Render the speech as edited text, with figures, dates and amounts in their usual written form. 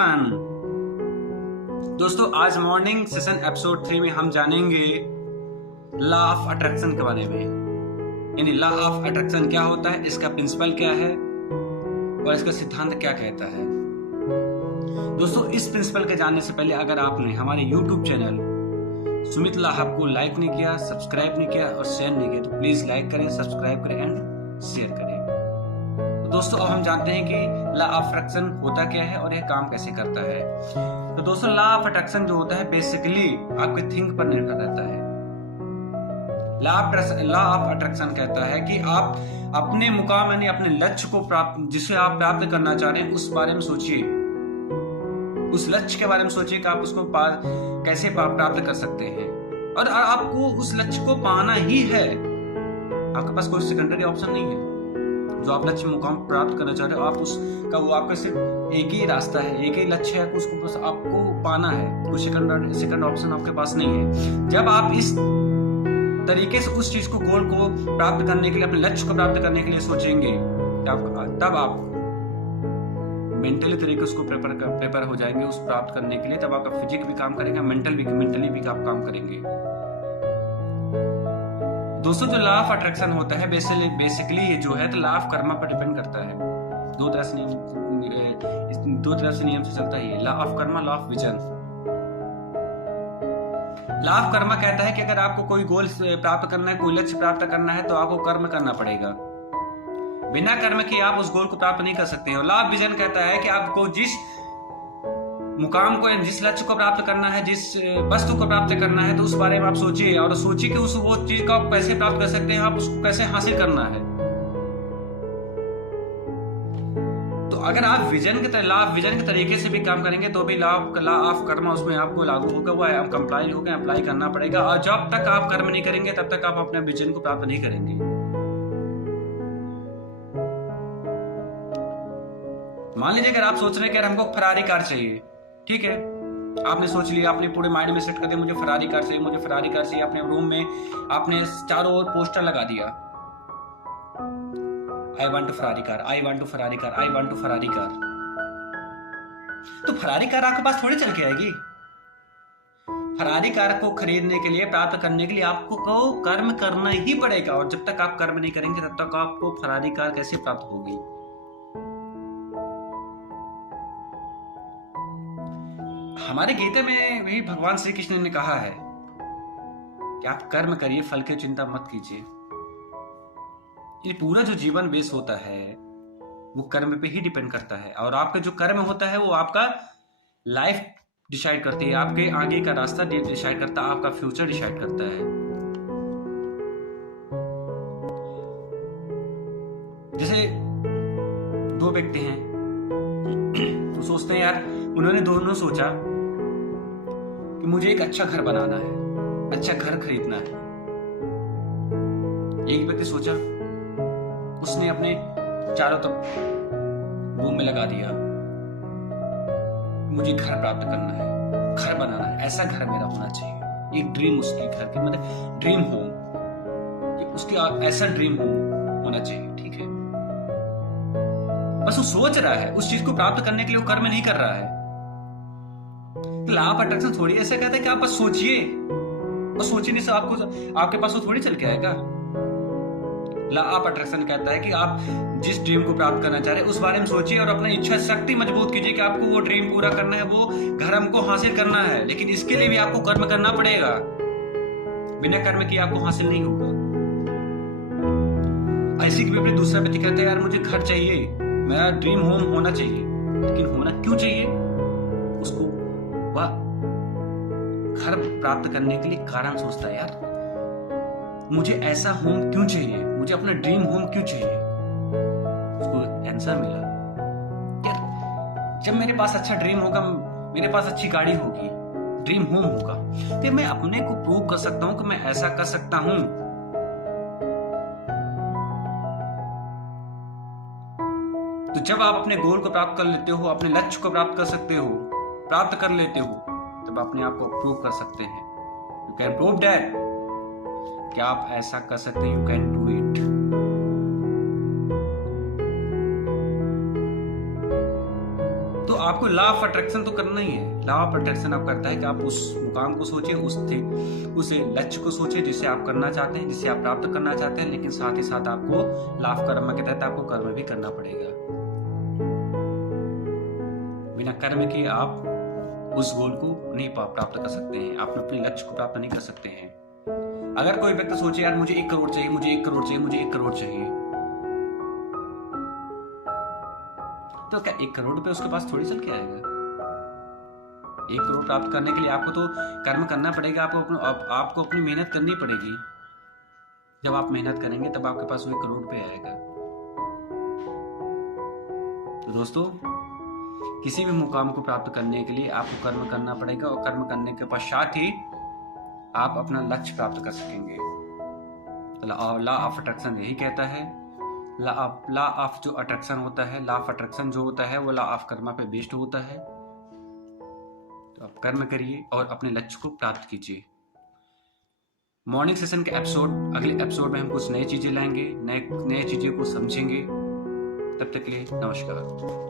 Everyone. दोस्तों, आज morning session episode 3 में हम जानेंगे लॉ ऑफ अट्रैक्शन के बारे में। यानी लॉ ऑफ अट्रैक्शन क्या होता है, इसका प्रिंसिपल क्या है और इसका सिद्धांत क्या कहता है। दोस्तों, इस प्रिंसिपल के जानने से पहले अगर आपने हमारे यूट्यूब चैनल सुमित लाहब को लाइक नहीं किया, सब्सक्राइब नहीं किया और शेयर नहीं किया तो प्लीज लाइक करें, सब्सक्राइब करें एंड शेयर करें। दोस्तों, अब हम जानते हैं कि लॉ ऑफ अट्रैक्शन होता क्या है और यह काम कैसे करता है। तो दोस्तों, लॉ ऑफ अट्रैक्शन जो होता है बेसिकली आपके थिंक पर निर्भर रहता है। लॉ ऑफ अट्रैक्शन कहता है कि आप अपने मुकाम यानी अपने लक्ष्य को जिसे आप प्राप्त करना चाह रहे हैं उस बारे में सोचिए, उस लक्ष्य के बारे में सोचिए कि आप उसको कैसे प्राप्त कर सकते हैं। और आपको उस लक्ष्य को पाना ही है, आपके पास कोई सेकेंडरी ऑप्शन नहीं है। जो आप लक्ष्य मुकाम प्राप्त करना चाह रहे हो, आप उसका वो आपका सिर्फ एक ही रास्ता है, एक ही लक्ष्य है, उसको बस आपको पाना है। कोई सेकंड ऑप्शन आपके पास नहीं है। जब आप इस तरीके से उस चीज को, गोल को प्राप्त करने के लिए, अपने लक्ष्य को प्राप्त करने के लिए सोचेंगे, तब आप मेंटली तरीके से प्रिपेयर हो जाएंगे उस प्राप्त करने के लिए। तब आपका फिजिक भी काम करेगा, मेंटली भी आप काम करेंगे। दोस्तों, जो लॉ ऑफ अट्रैक्शन होता है बेसिकली ये जो है तो लॉ ऑफ कर्मा पर डिपेंड करता है। दो तरह से नियम से चलता है, law of Karma, law of vision. Law of Karma कहता है कि अगर आपको कोई गोल प्राप्त करना है, कोई लक्ष्य प्राप्त करना है तो आपको कर्म करना पड़ेगा। बिना कर्म के आप उस गोल को प्राप्त नहीं कर सकते हैं। लॉ ऑफ विजन कहता है कि आपको जिस मुकाम को, जिस लक्ष्य को प्राप्त करना है, जिस वस्तु को प्राप्त करना है तो उस बारे में आप सोचिए और सोचिए कि वो चीज को आप कैसे प्राप्त कर सकते हैं, आप उसको कैसे हासिल करना है। तो अगर आप लॉ ऑफ विजन के तरीके से भी काम करेंगे तो भी लॉ ऑफ कर्म उसमें आपको लागू होगा, वो अप्लाई करना पड़ेगा। और जब तक आप कर्म नहीं करेंगे तब तक आप अपने विजन को प्राप्त नहीं करेंगे। मान लीजिए अगर आप सोच रहे हैं कि हमको फरारी कार चाहिए, ठीक है, आपने सोच लिया, आपने पूरे माइंड में सेट कर दिया मुझे फरारी कार चाहिए, मुझे फरारी कार चाहिए। अपने रूम में आपने चारों ओर पोस्टर लगा दिया, I want to Ferrari car, I want to Ferrari car, I want to Ferrari car. तो फरारी कार आपके पास थोड़ी चल के आएगी। फरारी कार को खरीदने के लिए, प्राप्त करने के लिए आपको कर्म करना ही पड़ेगा। और जब तक आप कर्म नहीं करेंगे तब तक आपको फरारी कार कैसे प्राप्त होगी। हमारे गीता में भी भगवान श्री कृष्ण ने कहा है कि आप कर्म करिए, फल की चिंता मत कीजिए। ये पूरा जो जीवन बेस होता है वो कर्म पे ही डिपेंड करता है। और आपका जो कर्म होता है वो आपका लाइफ डिसाइड करती है, आपके आगे का रास्ता डिसाइड करता है, आपका फ्यूचर डिसाइड करता है। जैसे दो व्यक्ति हैं तो सोचते हैं यार, उन्होंने दोनों सोचा कि मुझे एक अच्छा घर बनाना है, अच्छा घर खरीदना है। एक व्यक्ति सोचा, उसने अपने चारों तरफ रूम में लगा दिया, मुझे घर प्राप्त करना है, घर बनाना है, ऐसा घर मेरा होना चाहिए। एक ड्रीम उसके घर की, मतलब ड्रीम होम, उसकी ऐसा ड्रीम होम होना चाहिए, ठीक है। बस वो सोच रहा है, उस चीज को प्राप्त करने के लिए वो कर्म नहीं कर रहा है। लॉ ऑफ अट्रैक्शन थोड़ी ऐसा कहता है कि आप बस सोचिए, और सोचने से आपके पास वो थोड़ी चल के आएगा। लॉ ऑफ अट्रैक्शन कहता है कि आप जिस ड्रीम को प्राप्त करना चाह रहे हैं उस बारे में सोचिए और अपनी इच्छा शक्ति मजबूत कीजिए कि आपको वो ड्रीम पूरा करना है, वो घर हमको हासिल करना है। लेकिन इसके लिए भी आपको कर्म करना पड़ेगा। बिना कर्म किए आपको हासिल नहीं होगा। ऐसी के विपरीत दूसरा व्यक्ति कहता है, यार मुझे घर चाहिए, मेरा ड्रीम होम होना चाहिए। लेकिन होना क्यों चाहिए उसको? वह घर प्राप्त करने के लिए कारण सोचता है, यार मुझे ऐसा होम क्यों चाहिए, मुझे अपना ड्रीम होम क्यों चाहिए। उसको आंसर मिला, यार जब मेरे पास अच्छा ड्रीम होगा, मेरे पास अच्छी गाड़ी होगी, ड्रीम होम होगा, तो मैं अपने को प्रूव कर सकता हूं कि मैं ऐसा कर सकता हूं। तो जब आप अपने गोल को प्राप्त कर लेते हो, अपने लक्ष्य को प्राप्त कर लेते हो, तब अपने आप को प्रूव कर सकते हैं। यू कैन प्रूव दैट कि आप ऐसा कर सकते हैं, यू कैन डू इट। आपको लॉ ऑफ अट्रैक्शन तो करना ही है। लॉ ऑफ अट्रैक्शन आप करता है कि आप उस मुकाम को सोचिए, उस लक्ष्य को सोचिए जिसे आप करना चाहते हैं, जिसे आप प्राप्त करना चाहते हैं, लेकिन साथ ही साथ आपको लॉ ऑफ कर्म के तहत आपको कर्म भी करना पड़ेगा। बिना कर्म के आप उस गोल को नहीं प्राप्त कर सकते हैं, आप अपने लक्ष्य को प्राप्त नहीं कर सकते हैं। अगर कोई व्यक्ति सोचे यार मुझे 1 करोड़ चाहिए, मुझे 1 करोड़ चाहिए, मुझे 1 करोड़ चाहिए, तो क्या 1 करोड़ रुपए उसके पास थोड़ी चल के आएगा? 1 करोड़ प्राप्त करने के लिए आपको तो कर्म करना पड़ेगा, आपको अपनी मेहनत करनी पड़ेगी। जब आप मेहनत करेंगे तब आपके पास वो 1 करोड़ रुपए आएगा। तो दोस्तों, किसी भी मुकाम को प्राप्त करने के लिए आपको कर्म करना पड़ेगा, और कर्म करने के पश्चात ही आप अपना लक्ष्य प्राप्त कर सकेंगे। लॉ ऑफ अट्रैक्शन यही कहता है। लॉ ऑफ जो अट्रैक्शन होता है, लॉ ऑफ अट्रैक्शन जो होता है वो लॉ ऑफ कर्मा पे बेस्ड होता है। तो आप कर्म करिए और अपने लक्ष्य को प्राप्त कीजिए। मॉर्निंग सेशन के अगले एपिसोड में हम कुछ नई चीजें लाएंगे, नए चीजें को समझेंगे। तब तक के लिए नमस्कार।